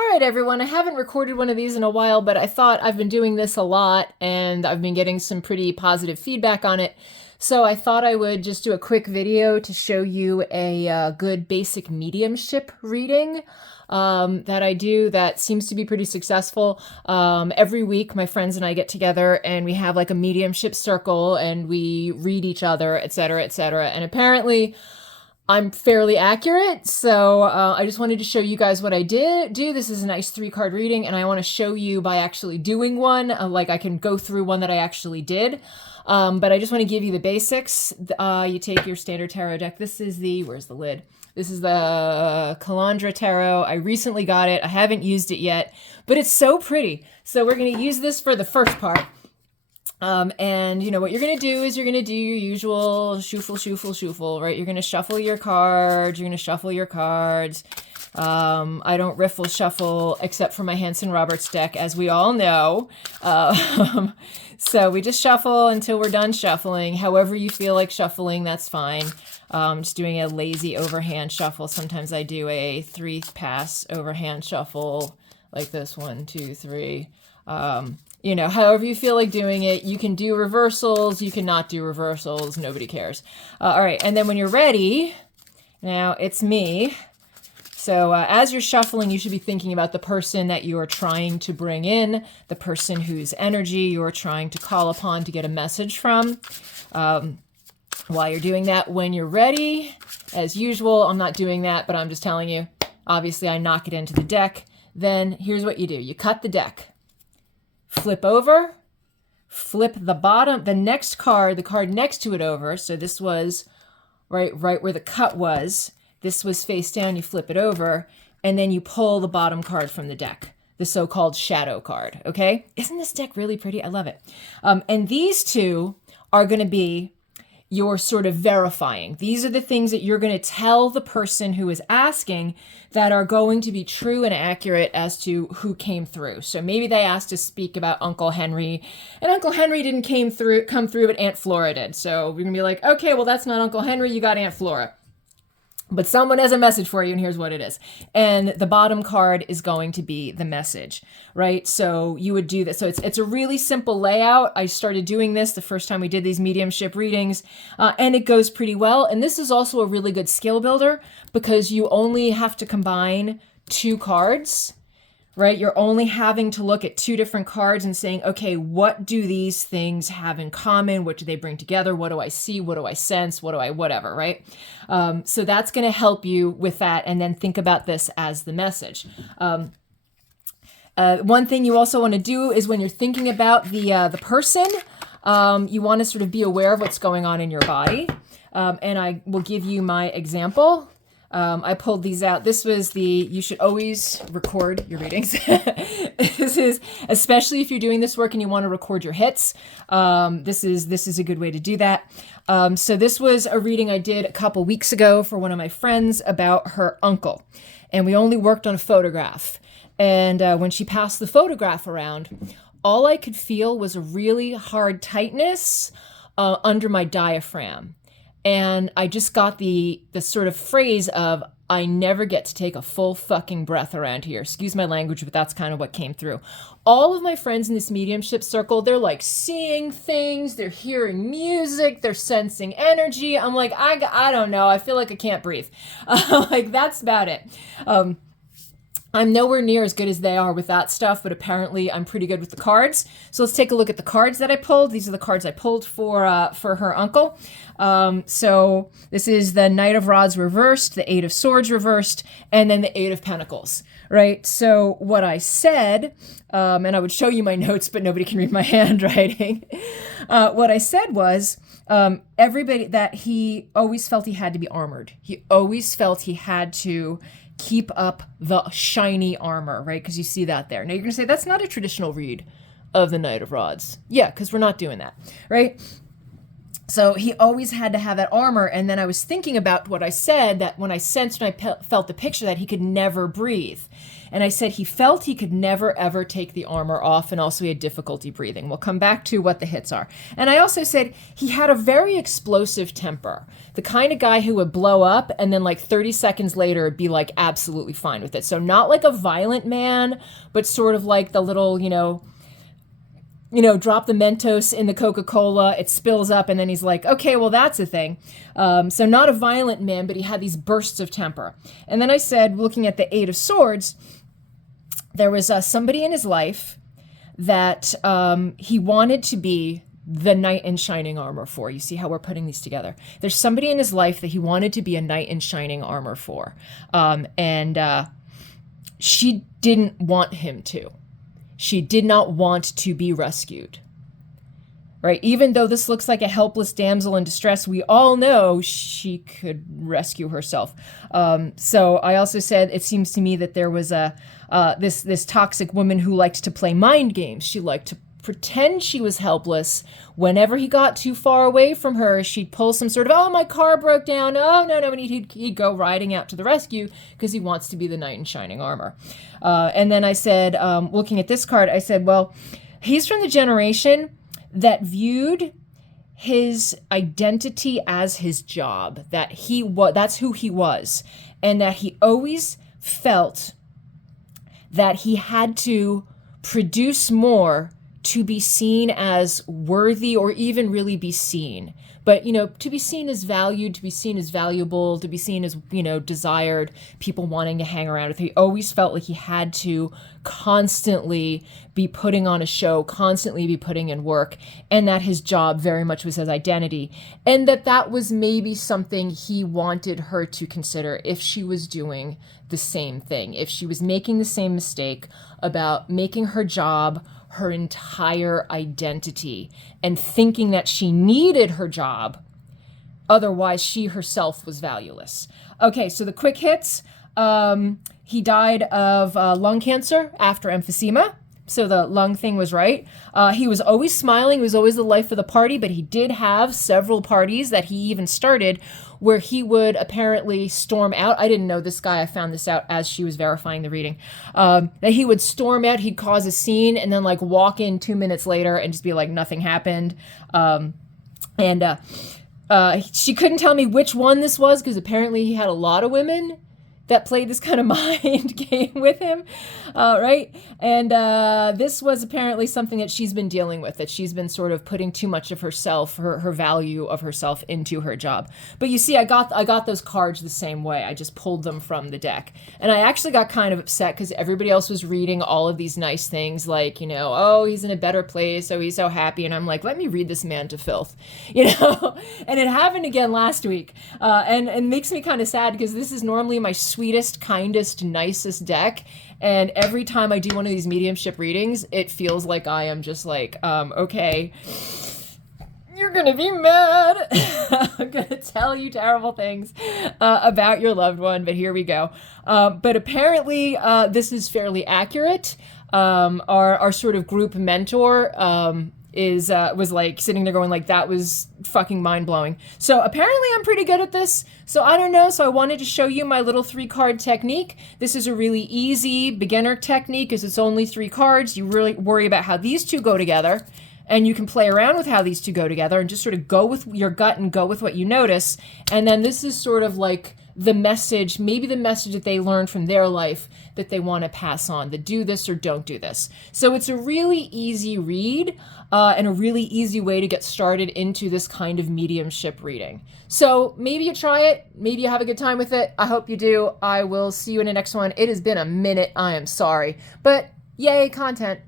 All right, everyone. I haven't recorded one of these in a while, but I thought I've been doing this a lot and I've been getting some pretty positive feedback on it. So I thought I would just do a quick video to show you a good basic mediumship reading that I do that seems to be pretty successful. Every week, my friends and I get together and we have like a mediumship circle and we read each other, etc., etc. And apparently, I'm fairly accurate, so I just wanted to show you guys what I did do. This is a nice 3-card reading, and I want to show you by actually doing one. Like I can go through one that I actually did, but I just want to give you the basics. You take your standard tarot deck. This is where's the lid? This is the Calandra Tarot. I recently got it. I haven't used it yet, but it's so pretty. So we're going to use this for the first part. And you know what you're going to do is you're going to do your usual shuffle, right? You're going to shuffle your cards. You're going to shuffle your cards. I don't riffle shuffle except for my Hanson Roberts deck, as we all know. So we just shuffle until we're done shuffling. However you feel like shuffling, that's fine. Just doing a lazy overhand shuffle. Sometimes I do a 3-pass overhand shuffle like this, 1, 2, 3. You know, however you feel like doing it. You can do reversals, you cannot do reversals, nobody cares. All right, and then when you're ready, now it's me. So as you're shuffling, you should be thinking about the person that you are trying to bring in, the person whose energy you're trying to call upon to get a message from. While you're doing that, when you're ready, as usual, I'm not doing that, but I'm just telling you, obviously I knock it into the deck. Then here's what you do. You cut the deck. Flip over, flip the bottom, the next card, the card next to it over. So this was right where the cut was. This was face down, you flip it over, and then you pull the bottom card from the deck, the so-called shadow card, okay? Isn't this deck really pretty? I love it. And these two are going to be your sort of verifying. These are the things that you're going to tell the person who is asking that are going to be true and accurate as to who came through. So maybe they asked to speak about Uncle Henry, and Uncle Henry didn't come through, but Aunt Flora did. So we're going to be like, okay, well, that's not Uncle Henry, you got Aunt Flora. But someone has a message for you, and here's what it is. And the bottom card is going to be the message, right? So you would do this. So it's a really simple layout. I started doing this the first time we did these mediumship readings, and it goes pretty well. And this is also a really good skill builder because you only have to combine 2 cards, right? You're only having to look at 2 different cards and saying, okay, what do these things have in common? What do they bring together? What do I see? What do I sense? What do I, whatever, right? So that's going to help you with that. And then think about this as the message. One thing you also want to do is when you're thinking about the person, you want to sort of be aware of what's going on in your body. And I will give you my example. I pulled these out. This was you should always record your readings. This is, especially if you're doing this work and you want to record your hits. This is a good way to do that. So this was a reading I did a couple weeks ago for one of my friends about her uncle. And we only worked on a photograph. And when she passed the photograph around, all I could feel was a really hard tightness under my diaphragm. And I just got the sort of phrase of, I never get to take a full fucking breath around here. Excuse my language, but that's kind of what came through. All of my friends in this mediumship circle, they're like seeing things, they're hearing music, they're sensing energy. I'm like, I don't know. I feel like I can't breathe. Like, that's about it. I'm nowhere near as good as they are with that stuff, but apparently I'm pretty good with the cards. So let's take a look at the cards that I pulled. These are the cards I pulled for her uncle. So this is the Knight of Rods reversed, the 8 of Swords reversed, and then the 8 of Pentacles, right? So what I said, and I would show you my notes, but nobody can read my handwriting. What I said was, everybody, that he always felt he had to be armored. He always felt he had to keep up the shiny armor, right? Because you see that there. Now you're going to say, that's not a traditional read of the Knight of Rods. Yeah, because we're not doing that, right? So he always had to have that armor. And then I was thinking about what I said, that when I sensed and I felt the picture that he could never breathe. And I said he felt he could never, ever take the armor off, and also he had difficulty breathing. We'll come back to what the hits are. And I also said he had a very explosive temper. The kind of guy who would blow up and then like 30 seconds later be like absolutely fine with it. So not like a violent man, but sort of like the little, drop the Mentos in the Coca-Cola, it spills up, and then he's like, okay, well, that's a thing. So not a violent man, but he had these bursts of temper. And then I said, looking at the Eight of Swords, there was somebody in his life that he wanted to be the knight in shining armor for. You see how we're putting these together? There's somebody in his life that he wanted to be a knight in shining armor for. And she didn't want him to. She did not want to be rescued, right? Even though this looks like a helpless damsel in distress, we all know she could rescue herself. So I also said, it seems to me that there was this toxic woman who liked to play mind games. She liked to pretend she was helpless. Whenever he got too far away from her, she'd pull some sort of, oh, my car broke down. Oh, no. And he'd go riding out to the rescue because he wants to be the knight in shining armor. And then I said, looking at this card, I said, well, he's from the generation that viewed his identity as his job, that that's who he was, and that he always felt that he had to produce more to be seen as worthy, or even really be seen. But, to be seen as valued, to be seen as valuable, to be seen as, desired, people wanting to hang around with. He always felt like he had to constantly be putting on a show, constantly be putting in work, and that his job very much was his identity. And that was maybe something he wanted her to consider if she was doing the same thing, if she was making the same mistake about making her job her entire identity and thinking that she needed her job, otherwise she herself was valueless. Okay, so the quick hits. He died of lung cancer after emphysema. So the lung thing was right. He was always smiling. He was always the life of the party, but he did have several parties that he even started where he would apparently storm out. I didn't know this guy. I found this out as she was verifying the reading. That he would storm out, he'd cause a scene, and then like walk in 2 minutes later and just be like, nothing happened. She couldn't tell me which one this was because apparently he had a lot of women that played this kind of mind game with him, right? And this was apparently something that she's been dealing with, that she's been sort of putting too much of herself, her value of herself into her job. But you see, I got those cards the same way. I just pulled them from the deck. And I actually got kind of upset because everybody else was reading all of these nice things like, oh, he's in a better place, oh, he's so happy. And I'm like, let me read this man to filth, And it happened again last week. And it makes me kind of sad because this is normally my sweetest, kindest, nicest deck, and every time I do one of these mediumship readings, it feels like I am just like, okay, you're gonna be mad. I'm gonna tell you terrible things about your loved one, but here we go. But apparently this is fairly accurate. Our sort of group mentor was like sitting there going like, that was fucking mind-blowing. So apparently I'm pretty good at this. So I don't know. So I wanted to show you my little 3-card technique. This is a really easy beginner technique because it's only 3 cards. You really worry about how these two go together, and you can play around with how these two go together and just sort of go with your gut and go with what you notice. And then this is sort of like the message, maybe the message that they learned from their life that they want to pass on, that do this or don't do this. So it's a really easy read and a really easy way to get started into this kind of mediumship reading. So maybe you try it, maybe you have a good time with it. I hope you do. I will see you in the next one. It has been a minute. I am sorry, but yay, content.